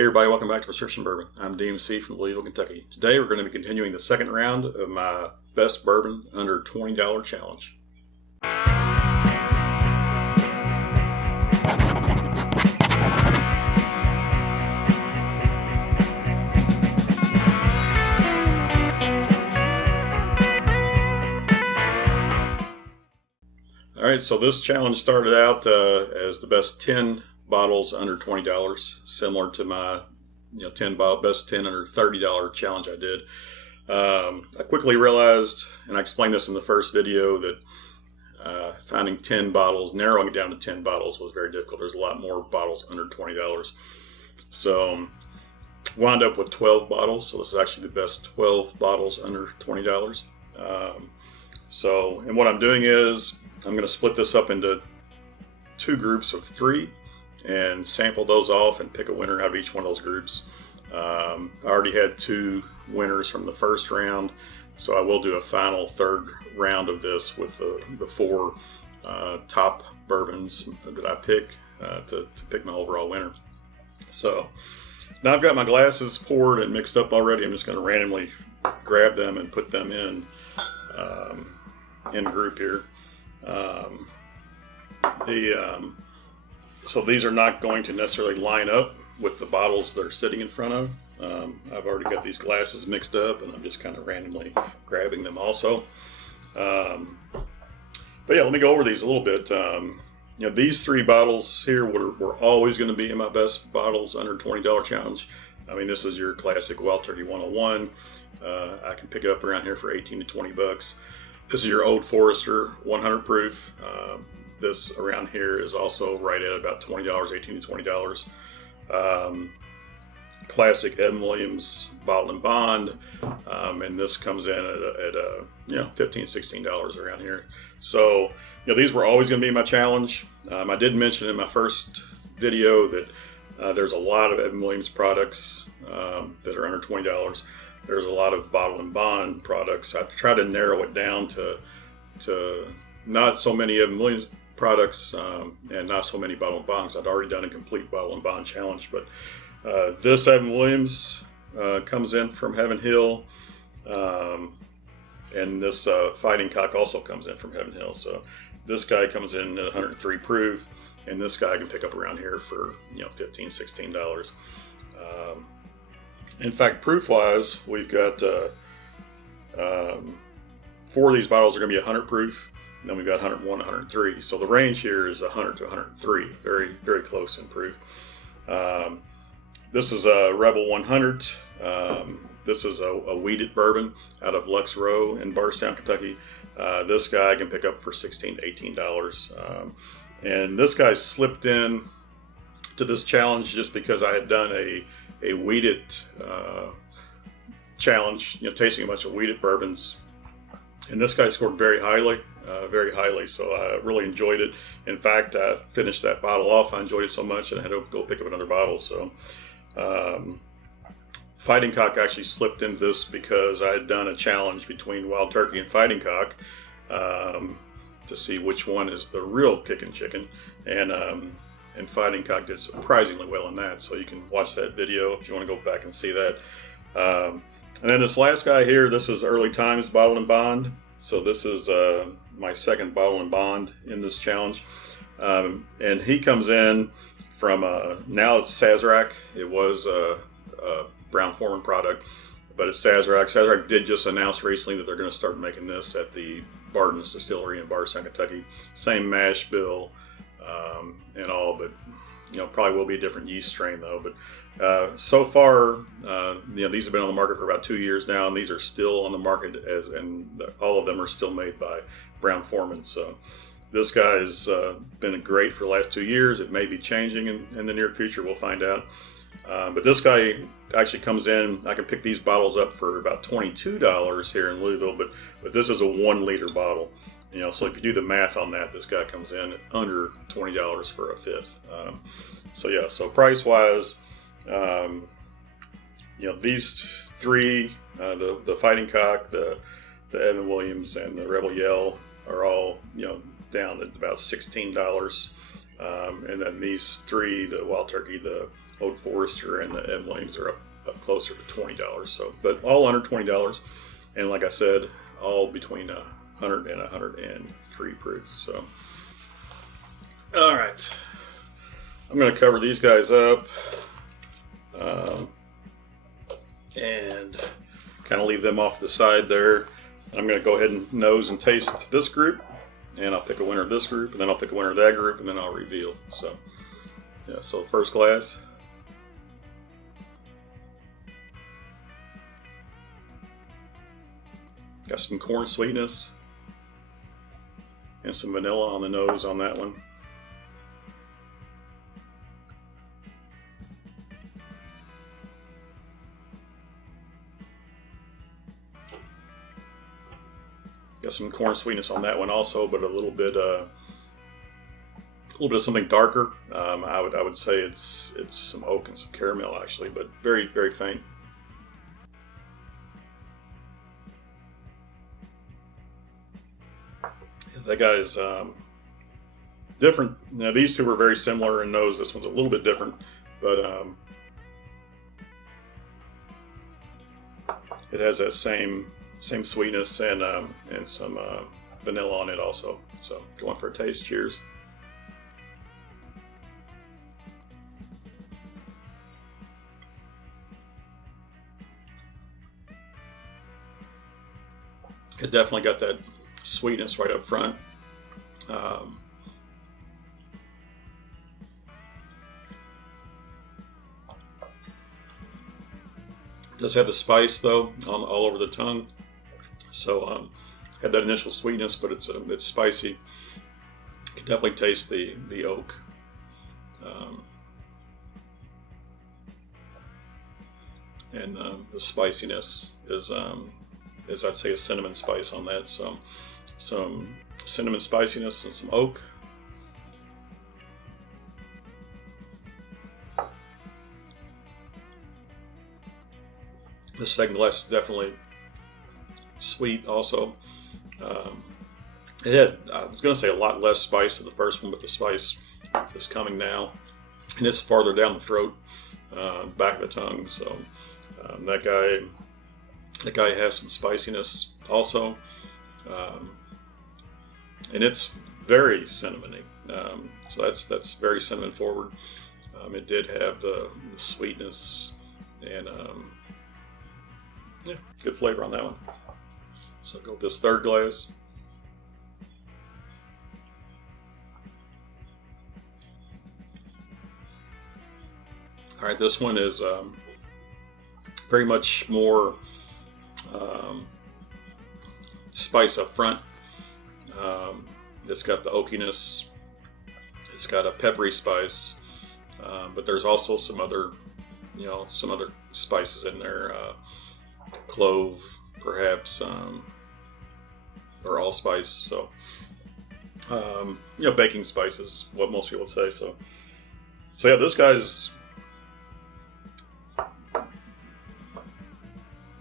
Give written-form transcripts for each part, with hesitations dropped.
Hey everybody, welcome back to Prescription Bourbon. I'm DMC from Louisville, Kentucky. Today we're going to be continuing the second round of my best bourbon under $20 challenge. Alright, so this challenge started out as the best 10 bottles under $20, similar to my best 10 under $30 challenge I did. I quickly realized, and I explained this in the first video, that finding 10 bottles, narrowing it down to 10 bottles was very difficult. There's a lot more bottles under $20. So wound up with 12 bottles. So this is actually the best 12 bottles under $20. And what I'm doing is I'm going to split this up into two groups of 3 and sample those off and pick a winner out of each one of those groups. I already had 2 winners from the first round, so I will do a final third round of this with the 4 top bourbons that I pick to pick my overall winner. So now I've got my glasses poured and mixed up already. I'm just going to randomly grab them and put them in a group here. So these are not going to necessarily line up with the bottles they're sitting in front of. I've already got these glasses mixed up and I'm just kind of randomly grabbing them also. But yeah, let me go over these a little bit. These 3 bottles here were always going to be in my best bottles under $20 challenge. I mean, this is your classic Wild Turkey 101. I can pick it up around here for 18 to 20 bucks. This is your Old Forester 100 proof. This around here is also right at about $20, 18 to $20. Classic Williams Bottle and Bond, and this comes in at $15, $16 around here. So these were always going to be my challenge. I did mention in my first video that there's a lot of Williams products that are under $20. There's a lot of Bottle and Bond products. I tried to narrow it down to not so many Williams products and not so many Bottle and Bonds. I'd already done a complete Bottle and Bond challenge, but this Evan Williams comes in from Heaven Hill, and this Fighting Cock also comes in from Heaven Hill. So this guy comes in at 103 proof, and this guy I can pick up around here for $15, $16. In fact, proof-wise, we've got 4 of these bottles are going to be 100 proof. And then we've got 101, 103. So the range here is 100 to 103. Very, very close in proof. This is a Rebel 100. This is a wheated bourbon out of Lux Row in Bardstown, Kentucky. This guy I can pick up for $16 to $18. And this guy slipped in to this challenge just because I had done a wheated challenge, tasting a bunch of wheated bourbons. And this guy scored very highly. So I really enjoyed it. In fact, I finished that bottle off. I enjoyed it so much and I had to go pick up another bottle. So Fighting Cock actually slipped into this because I had done a challenge between Wild Turkey and Fighting Cock to see which one is the real kickin' chicken. And Fighting Cock did surprisingly well in that. So you can watch that video if you want to go back and see that. And then this last guy here, this is Early Times Bottle and Bond. So this is my second Bottle and Bond in this challenge. And he comes in from, now it's Sazerac. It was a Brown-Forman product, but it's Sazerac. Sazerac did just announce recently that they're going to start making this at the Barton's Distillery in Bardstown, Kentucky. Same mash bill and all, but probably will be a different yeast strain though. But so far, these have been on the market for about 2 years now, and these are still on the market all of them are still made by Brown-Forman. So this guy's been great for the last 2 years. It may be changing in the near future. We'll find out. But this guy actually comes in. I can pick these bottles up for about $22 here in Louisville, but this is a 1 liter bottle. So if you do the math on that, this guy comes in at under $20 for a fifth. So price-wise, these 3, the Fighting Cock, the Evan Williams, and the Rebel Yell are all down at about $16. And then these 3, the Wild Turkey, the Old Forester and the Ed Williams are up closer to $20. So, but all under $20, and like I said, all between 100 and 103 proof. So, all right, I'm going to cover these guys up and kind of leave them off to the side there. I'm going to go ahead and nose and taste this group, and I'll pick a winner of this group, and then I'll pick a winner of that group, and then I'll reveal. So, yeah. So first glass. Got some corn sweetness and some vanilla on the nose on that one. Got some corn sweetness on that one also, but a little bit of something darker. I would say it's some oak and some caramel actually, but very, very faint. That guy's different. Now these two were very similar in nose. This one's a little bit different, but it has that same sweetness and some vanilla on it also. So going for a taste. Cheers. It definitely got that sweetness right up front. Does have the spice though all over the tongue. So had that initial sweetness, but it's spicy. You can definitely taste the oak. And the spiciness is I'd say a cinnamon spice on that. So some cinnamon spiciness and some oak. The second glass is definitely sweet also. It had, I was going to say, a lot less spice than the first one, but the spice is coming now. And it's farther down the throat, back of the tongue. So that guy has some spiciness also. And it's very cinnamony. So that's very cinnamon forward. It did have the sweetness and yeah, good flavor on that one. So I'll go with this third glass. All right, this one is very much more spice up front. It's got the oakiness. It's got a peppery spice, but there's also some other spices in there. Clove, perhaps, or allspice. So, baking spices, what most people would say. So yeah, this guy's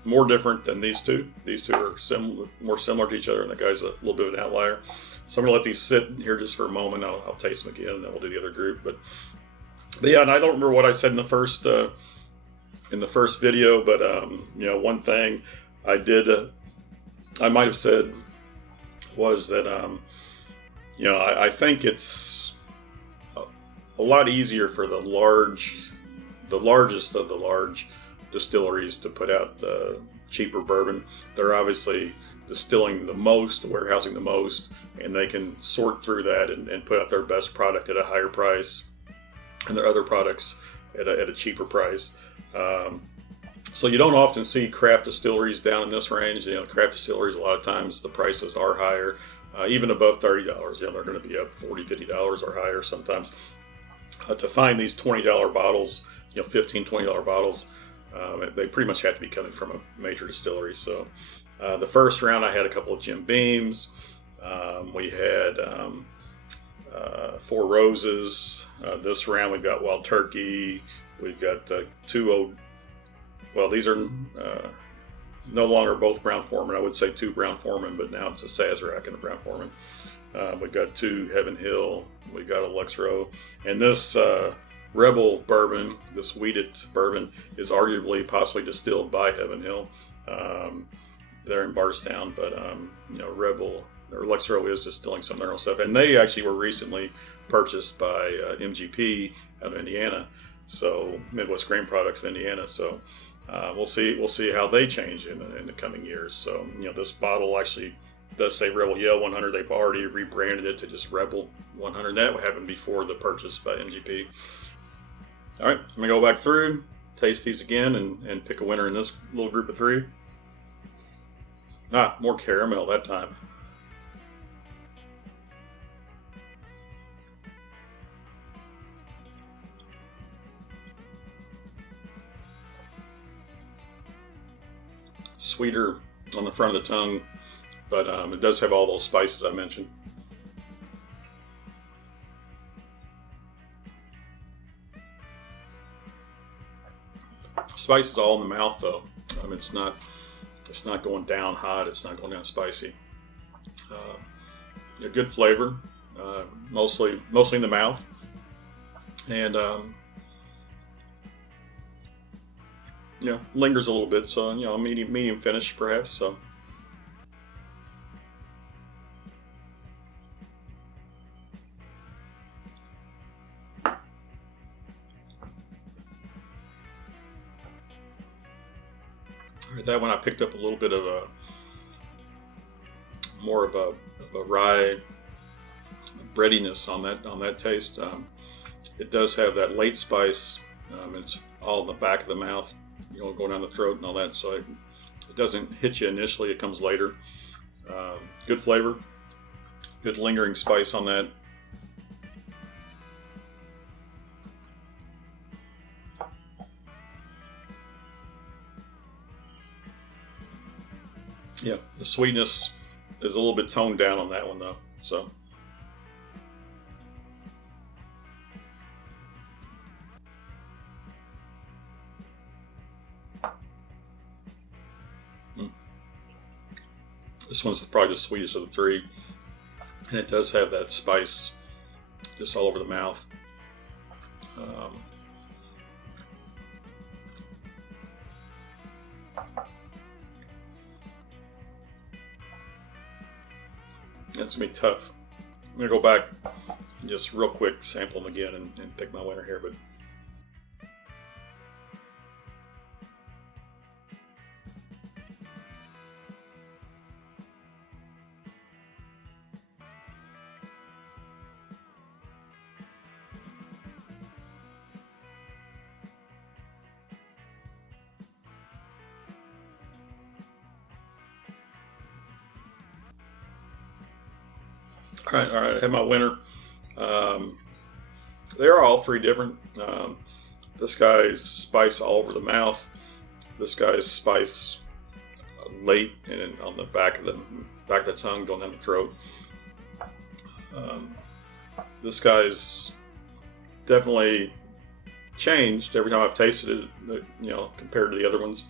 more different than these two. These two are more similar to each other, and the guy's a little bit of an outlier. So I'm gonna let these sit here just for a moment. I'll taste them again, and then we'll do the other group. But yeah, and I don't remember what I said in the first video, but one thing I did, I might have said was that I think it's a lot easier for the largest of the large distilleries to put out the cheaper bourbon. They're obviously distilling the most, warehousing the most, and they can sort through that and put out their best product at a higher price and their other products at a cheaper price. So you don't often see craft distilleries down in this range. Craft distilleries, a lot of times the prices are higher, even above $30. They're going to be up $40, $50 or higher sometimes. To find these $20 bottles, $15, $20 bottles, they pretty much have to be coming from a major distillery. So the first round I had a couple of Jim Beams. We had Four Roses. This round we've got Wild Turkey. We've got these are no longer both Brown Foreman. I would say two Brown Foreman, but now it's a Sazerac and a Brown Foreman. We've got two Heaven Hill. We've got a Lux Row. And this Rebel bourbon, this wheated bourbon, is arguably possibly distilled by Heaven Hill. They're in Bardstown, but Rebel or Luxero is distilling some of their own stuff, and they actually were recently purchased by MGP out of Indiana, so Midwest Grain Products of Indiana. So we'll see how they change in the coming years. So this bottle actually does say Rebel Yell 100. They've already rebranded it to just Rebel 100. That happened before the purchase by MGP. All right, I'm gonna go back through, taste these again, and pick a winner in this little group of three. More caramel that time. Sweeter on the front of the tongue, but it does have all those spices I mentioned. Spice is all in the mouth, though. It's not going down hot. It's not going down spicy. A good flavor, mostly in the mouth, and lingers a little bit. So medium finish perhaps. So. That one I picked up a little bit of more of a rye breadiness on that taste. It does have that late spice. It's all in the back of the mouth, going down the throat and all that. So it doesn't hit you initially. It comes later. Good flavor, good lingering spice on that. Yeah, the sweetness is a little bit toned down on that one though. So this one's probably the sweetest of the three, and it does have that spice just all over the mouth. It's going to be tough. I'm going to go back and just real quick sample them again and pick my winner here. But all right, I have my winner. They are all three different. This guy's spice all over the mouth. This guy's spice late and on the back of the tongue, going down the throat. This guy's definitely changed every time I've tasted it, compared to the other ones.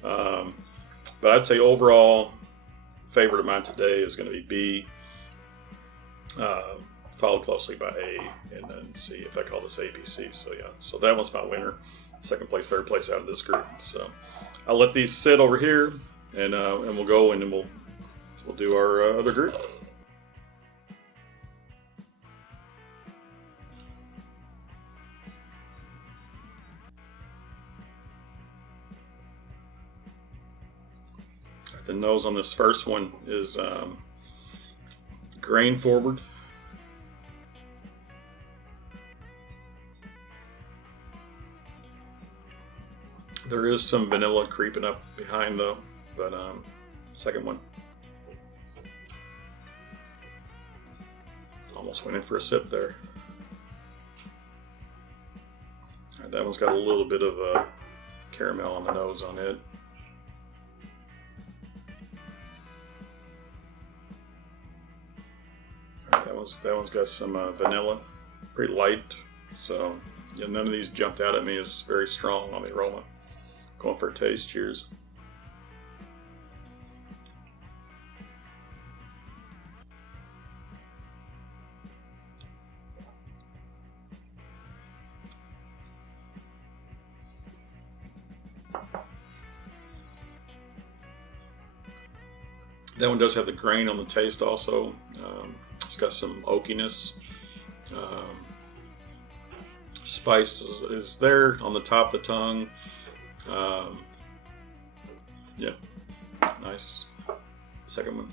But I'd say overall, favorite of mine today is going to be B. Followed closely by A, and then C, if I call this ABC. So that one's my winner. Second place, third place out of this group. So I'll let these sit over here, and we'll go and then we'll do our other group. The nose on this first one is grain forward. There is some vanilla creeping up behind though, but second one almost went in for a sip there. All right, that one's got a little bit of caramel on the nose on it. That one's got some vanilla, pretty light. So none of these jumped out at me as very strong on the aroma. Going for a taste. Cheers. That one does have the grain on the taste also. It's got some oakiness. Spice is there on the top of the tongue. Yeah, nice. Second one.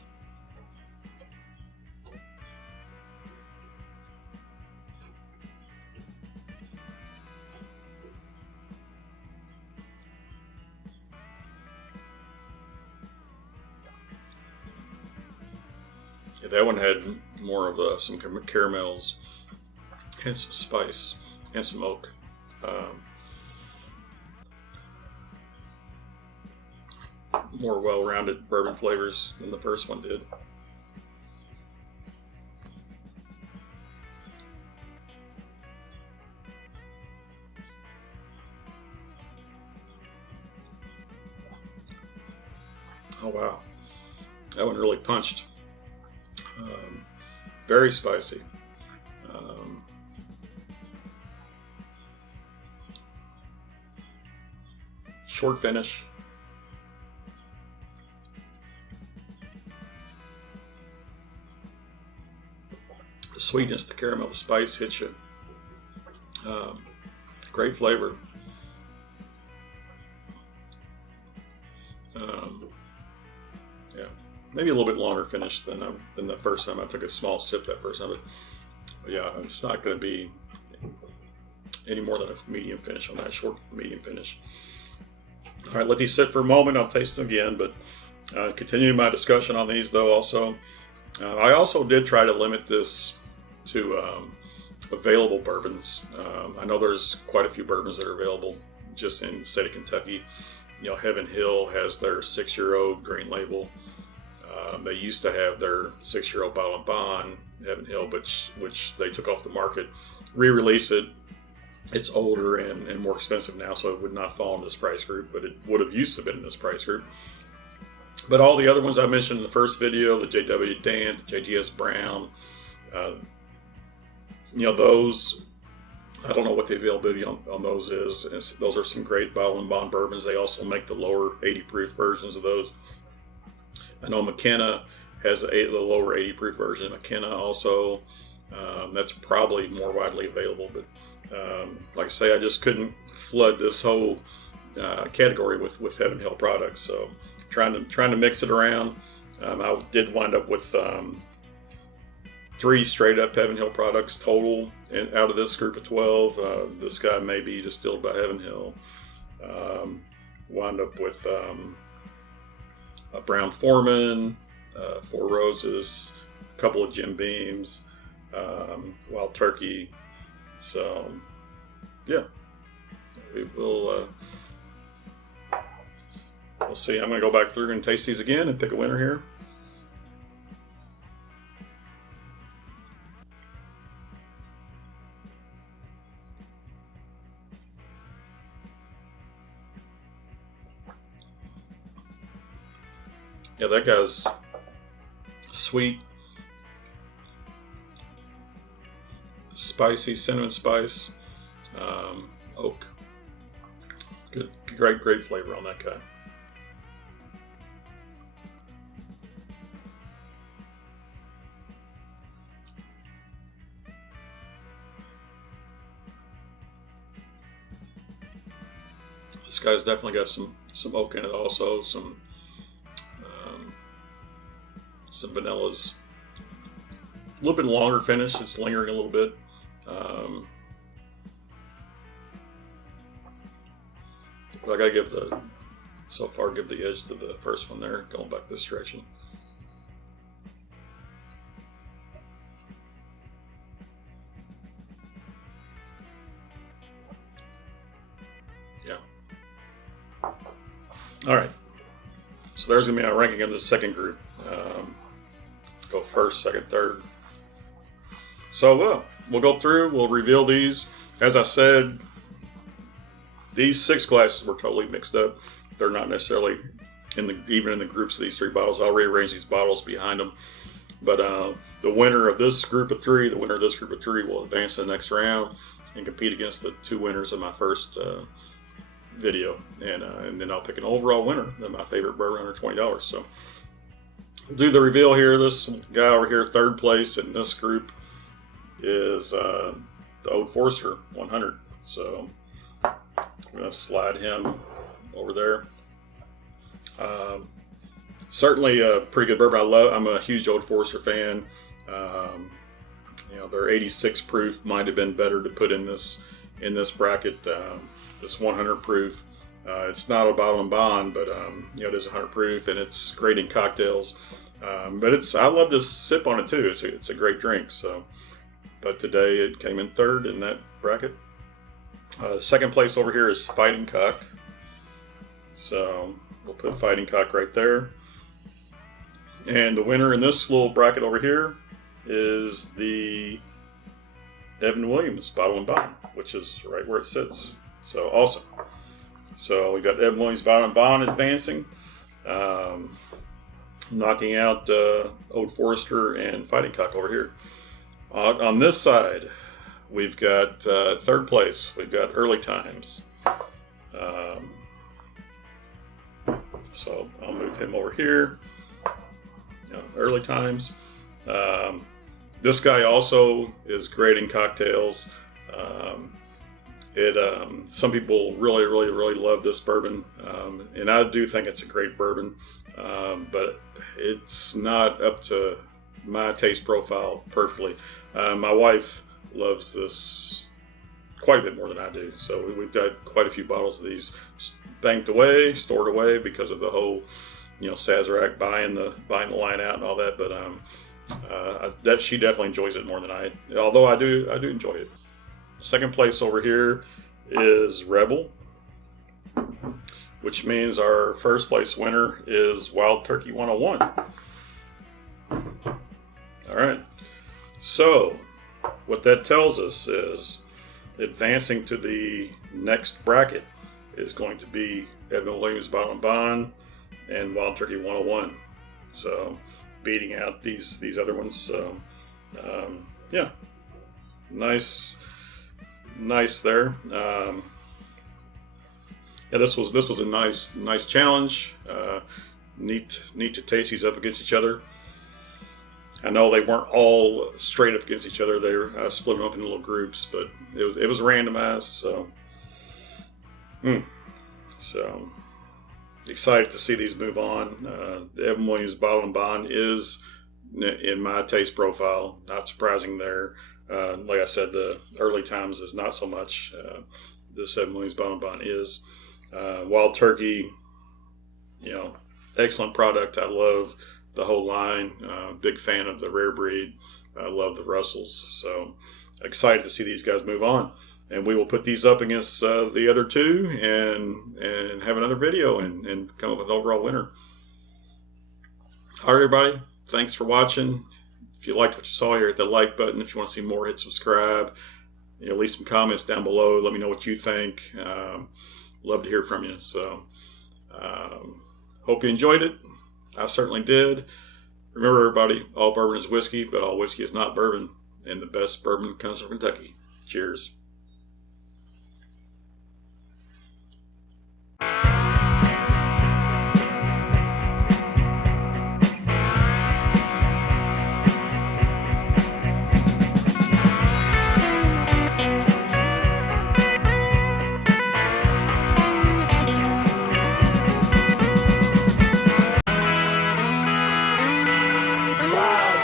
Yeah, that one had more of some caramels and some spice and some oak. More well-rounded bourbon flavors than the first one did. Oh wow, that one really punched. Very spicy. Short finish. The sweetness, the caramel, the spice hits you. Great flavor. Yeah, maybe a little bit longer finish than the first time. I took a small sip that first time, but yeah, it's not going to be any more than a medium finish on that, short medium finish. All right, let these sit for a moment. I'll taste them again, but continuing my discussion on these though also, I also did try to limit this to available bourbons. I know there's quite a few bourbons that are available just in the state of Kentucky. You know, Heaven Hill has their 6-year-old green label. They used to have their 6-year-old bottle and bond, Heaven Hill, which they took off the market, re-released it. It's older and more expensive now, so it would not fall in this price group, but it would have used to have been in this price group. But all the other ones I mentioned in the first video, the JW Dant, the JGS Brown, you know, those, I don't know what the availability on those is. Those are some great bottle and bond bourbons. They also make the lower 80 proof versions of those. I know McKenna has the lower 80 proof version. McKenna also, that's probably more widely available. But like I say, I just couldn't flood this whole category with Heaven Hill products. So trying to mix it around. I did wind up with 3 straight up Heaven Hill products total, and out of this group of 12, this guy may be distilled by Heaven Hill. Wound up with a Brown Foreman, 4 Roses, a couple of Jim Beams, Wild Turkey. So, yeah, we will. We'll see. I'm going to go back through and taste these again and pick a winner here. Yeah, that guy's sweet, spicy, cinnamon spice, oak. Good, great flavor on that guy. This guy's definitely got some oak in it also, some vanillas. A little bit longer finish. It's lingering a little bit. But I gotta give the edge to the first one there, going back this direction. Yeah. All right. So there's gonna be our ranking of the second group. Go first, second, third. So we'll go through, we'll reveal these. As I said, these 6 glasses were totally mixed up. They're not necessarily even in the groups of these 3 bottles. I'll rearrange these bottles behind them. But the winner of this group of 3, the winner of this group of 3 will advance to the next round and compete against the 2 winners of my first video. And then I'll pick an overall winner of my favorite bourbon under $20. So do the reveal here. This guy over here, third place in this group, is the Old Forester 100. So I'm going to slide him over there. Certainly a pretty good bourbon. I'm a huge Old Forester fan. Their 86 proof might have been better to put in this bracket. This 100 proof. It's not a bottle and bond, but it is 100 proof, and it's great in cocktails. But I love to sip on it too. It's a great drink. So, but today it came in third in that bracket. Second place over here is Fighting Cock. So we'll put Fighting Cock right there. And the winner in this little bracket over here is the Evan Williams Bottle and Bond, which is right where it sits. So awesome. So we got Evan Williams Bottle and Bond advancing, knocking out Old Forester and Fighting Cock over here. On this side, we've got third place. We've got Early Times. So I'll move him over here. Early Times. This guy also is great in cocktails. Some people really, really, really love this bourbon, and I do think it's a great bourbon, but it's not up to my taste profile perfectly. My wife loves this quite a bit more than I do, so we've got quite a few bottles of these banked away, stored away because of the whole, Sazerac buying the line out and all that. But that she definitely enjoys it more than I. Although I do enjoy it. Second place over here is Rebel, which means our first place winner is Wild Turkey 101. All right. So what that tells us is advancing to the next bracket is going to be Evan Williams Bottle and Bond and Wild Turkey 101. So beating out these other ones. So nice there. This was a nice challenge. Neat to taste these up against each other. I know they weren't all straight up against each other. They were split them up in little groups, but it was randomized. So excited to see these move on. The Evan Williams Bottle and Bond is in my taste profile. Not surprising there. Like I said, the Early Times is not so much. This Evan Williams Bottle and Bond is. Wild Turkey, excellent product. I love the whole line. Big fan of the rare breed. I love the Russells. So excited to see these guys move on. And we will put these up against the other two and have another video and come up with an overall winner. All right, everybody. Thanks for watching. If you liked what you saw here, hit the like button. If you want to see more, hit subscribe. Leave some comments down below. Let me know what you think. Love to hear from you. So hope you enjoyed it. I certainly did. Remember, everybody, all bourbon is whiskey, but all whiskey is not bourbon. And the best bourbon comes from Kentucky. Cheers.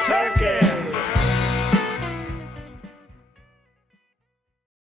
Turkey.